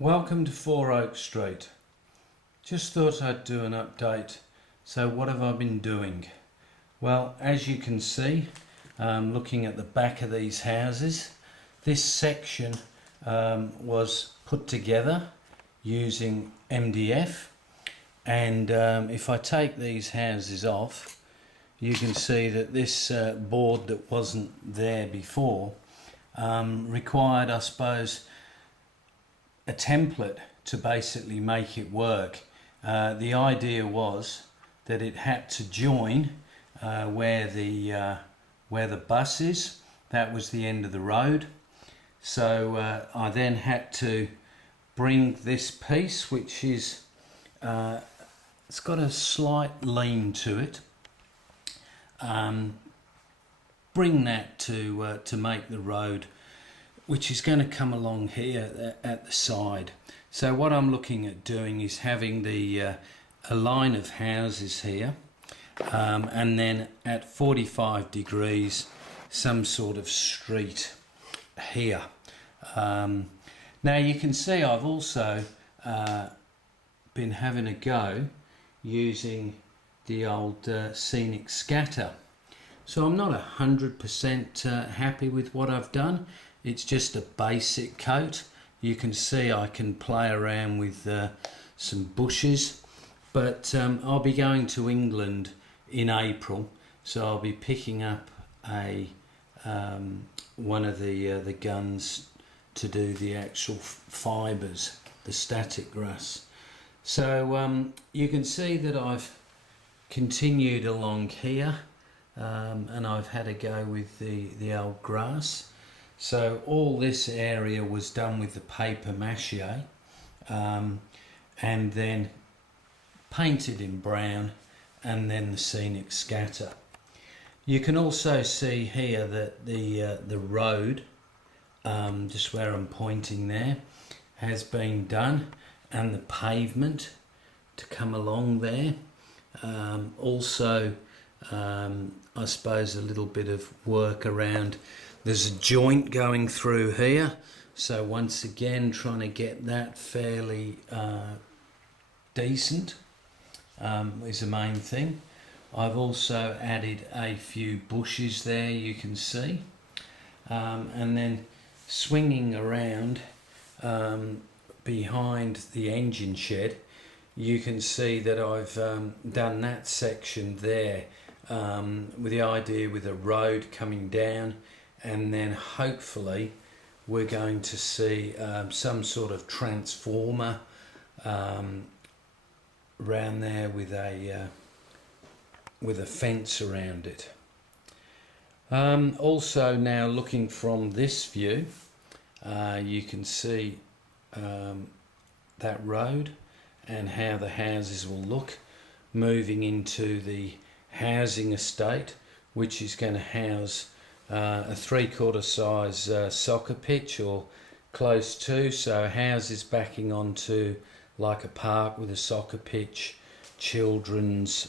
Welcome to 4 Oak Street. Just thought I'd do an update. So what have I been doing? Well, as you can see, looking at the back of these houses, this section was put together using MDF, and if I take these houses off, you can see that this board that wasn't there before required, I suppose, a template to basically make it work. The idea was that it had to join where the bus is. That was the end of the road. So I then had to bring this piece, which is it's got a slight lean to it. Bring that to make the road, which is going to come along here at the side. So what I'm looking at doing is having a line of houses here, and then at 45 degrees some sort of street here. Now you can see I've also been having a go using the old Scenic scatter. So I'm not 100% happy with what I've done. It's just a basic coat. You can see I can play around with some bushes, but I'll be going to England in April, so I'll be picking up one of the guns to do the actual fibres, the static grass. So you can see that I've continued along here, and I've had a go with the old grass. So all this area was done with the paper mache, and then painted in brown, and then the Scenic scatter. You can also see here that the road, just where I'm pointing there, has been done, and the pavement to come along there. Also, I suppose a little bit of work around. There's a joint going through here, so once again trying to get that fairly decent is the main thing. I've also added a few bushes there, you can see, and then swinging around behind the engine shed, you can see that I've done that section there with the idea with a road coming down, and then hopefully we're going to see some sort of transformer around there with a fence around it. Also now looking from this view, you can see that road and how the houses will look moving into the housing estate, which is going to house a 3/4 size soccer pitch or close to, so houses backing onto like a park with a soccer pitch, children's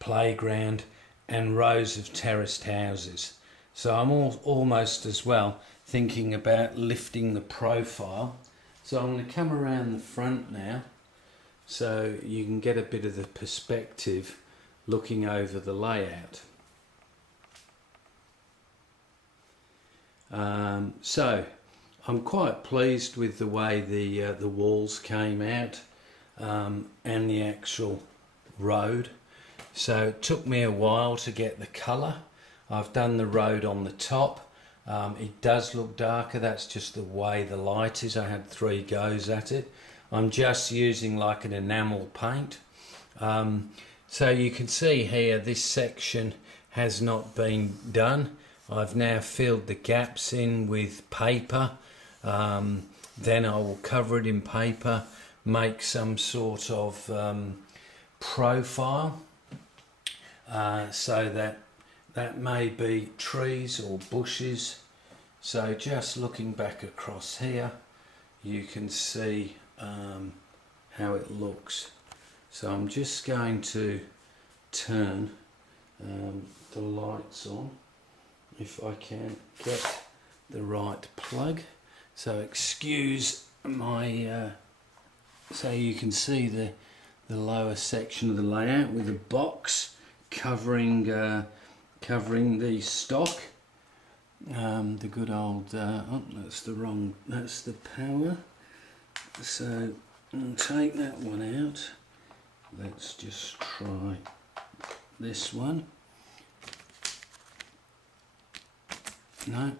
playground, and rows of terraced houses. So I'm almost as well thinking about lifting the profile. So I'm going to come around the front now so you can get a bit of the perspective looking over the layout. So I'm quite pleased with the way the walls came out and the actual road. So it took me a while to get the colour. I've done the road on the top. It does look darker, that's just the way the light is. I had 3 goes at it. I'm just using like an enamel paint. So you can see here this section has not been done. I've now filled the gaps in with paper, then I will cover it in paper, make some sort of profile, so that may be trees or bushes. So just looking back across here, you can see how it looks. So I'm just going to turn the lights on, if I can get the right plug, So excuse my so you can see the lower section of the layout with the box covering the stock. The good old oh, that's the power. So I'll take that one out. Let's just try this one. No,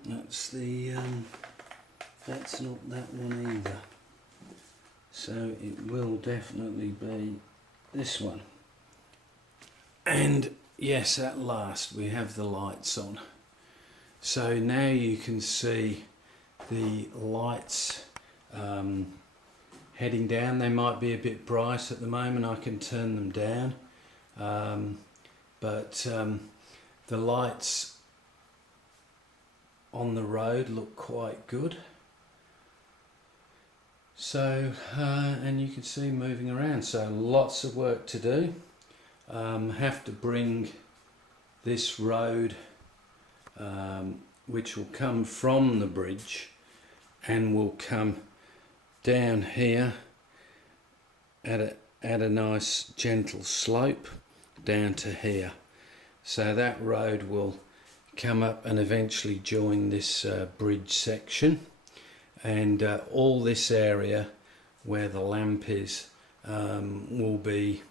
that's not that one either. So it will definitely be this one. And yes, at last we have the lights on. So now you can see the lights heading down. They might be a bit bright at the moment. I can turn them down. But the lights on the road look quite good. So and you can see moving around, so lots of work to do. Have to bring this road which will come from the bridge and will come down here at a nice gentle slope down to here. So that road will come up and eventually join this bridge section, and all this area where the lamp is will be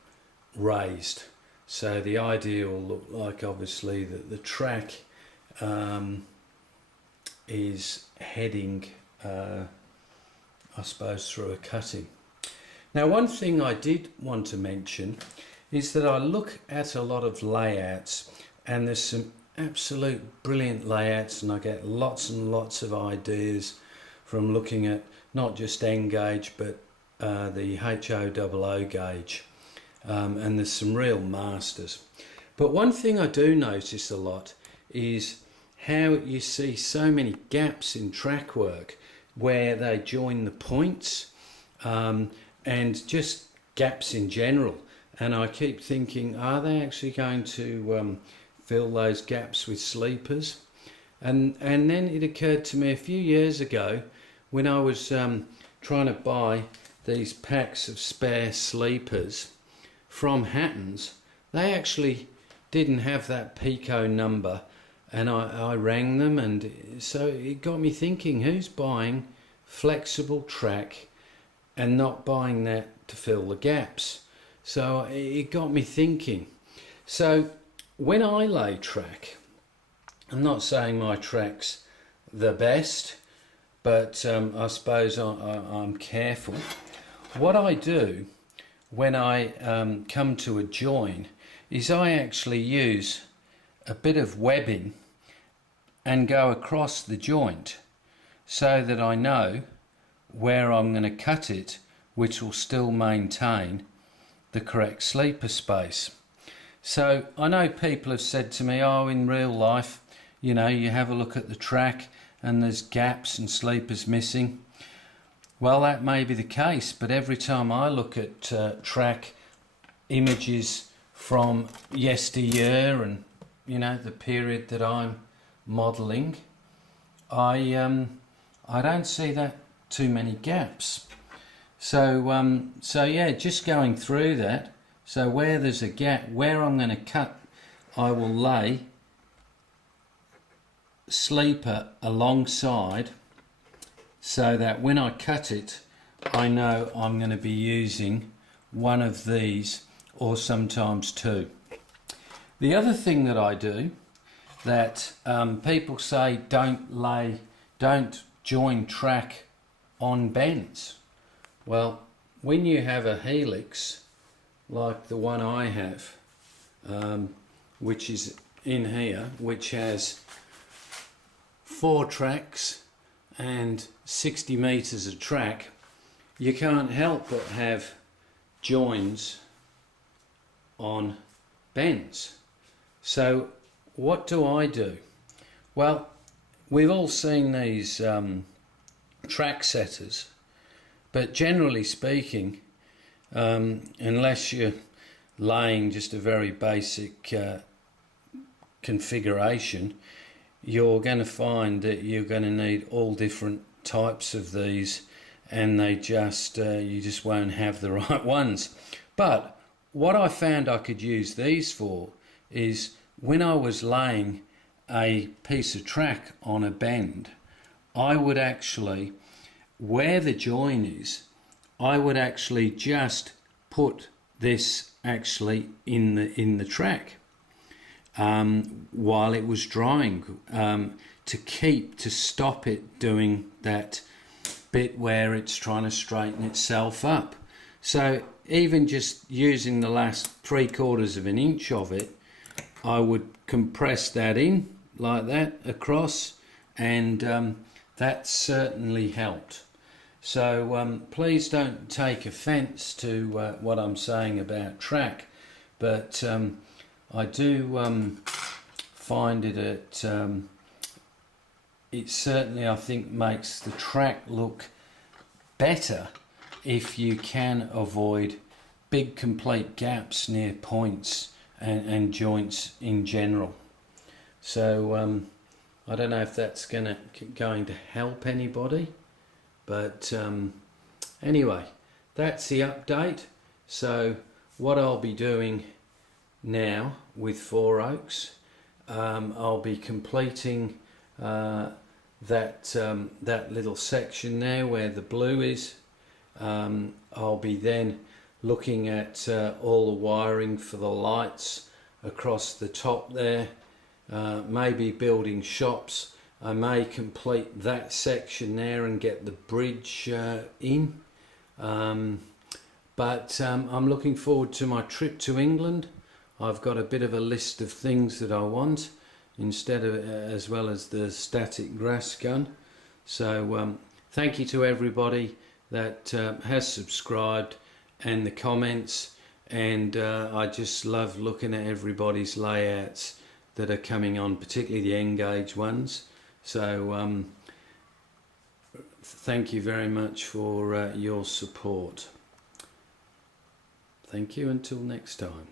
raised. So the idea will look like, obviously, that the track is heading I suppose through a cutting. Now, one thing I did want to mention is that I look at a lot of layouts, and there's some absolute brilliant layouts, and I get lots and lots of ideas from looking at not just N gauge but the HO gauge, and there's some real masters. But one thing I do notice a lot is how you see so many gaps in track work where they join the points, and just gaps in general. And I keep thinking, are they actually going to fill those gaps with sleepers? And then it occurred to me a few years ago when I was trying to buy these packs of spare sleepers from Hatton's. They actually didn't have that Pico number, and I rang them, and so it got me thinking, who's buying flexible track and not buying that to fill the gaps? So it got me thinking. So when I lay track, I'm not saying my track's the best, but I suppose I'm careful. What I do when I come to a join is I actually use a bit of webbing and go across the joint so that I know where I'm going to cut it, which will still maintain the correct sleeper space. So I know people have said to me, oh, in real life, you know, you have a look at the track and there's gaps and sleepers missing. Well, that may be the case, but every time I look at track images from yesteryear and, you know, the period that I'm modelling, I don't see that too many gaps. So yeah, just going through that. So where there's a gap, where I'm going to cut, I will lay sleeper alongside, so that when I cut it, I know I'm going to be using one of these, or sometimes two. The other thing that I do, that people say don't join track on bends. Well, when you have a helix like the one I have, which is in here, which has 4 tracks and 60 meters of track, you can't help but have joins on bends. So what do I do? Well, we've all seen these track setters, but generally speaking, unless you're laying just a very basic configuration, you're going to find that you're going to need all different types of these, and they just you just won't have the right ones. But what I found I could use these for is when I was laying a piece of track on a bend, I would actually, where the join is, I would actually just put this actually in the track while it was drying, to stop it doing that bit where it's trying to straighten itself up. So even just using the last 3/4 of an inch of it, I would compress that in like that across, and that certainly helped. So please don't take offence to what I'm saying about track, but I do find it certainly, I think, makes the track look better if you can avoid big complete gaps near points and joints in general. So I don't know if that's going to help anybody, but anyway, that's the update. So what I'll be doing now with 4 Oaks, I'll be completing that little section there where the blue is. I'll be then looking at all the wiring for the lights across the top there, maybe building shops. I may complete that section there and get the bridge in, but I'm looking forward to my trip to England. I've got a bit of a list of things that I want, instead of as well as the static grass gun. So thank you to everybody that has subscribed, and the comments, and I just love looking at everybody's layouts that are coming on, particularly the Engage ones. So thank you very much for your support. Thank you, until next time.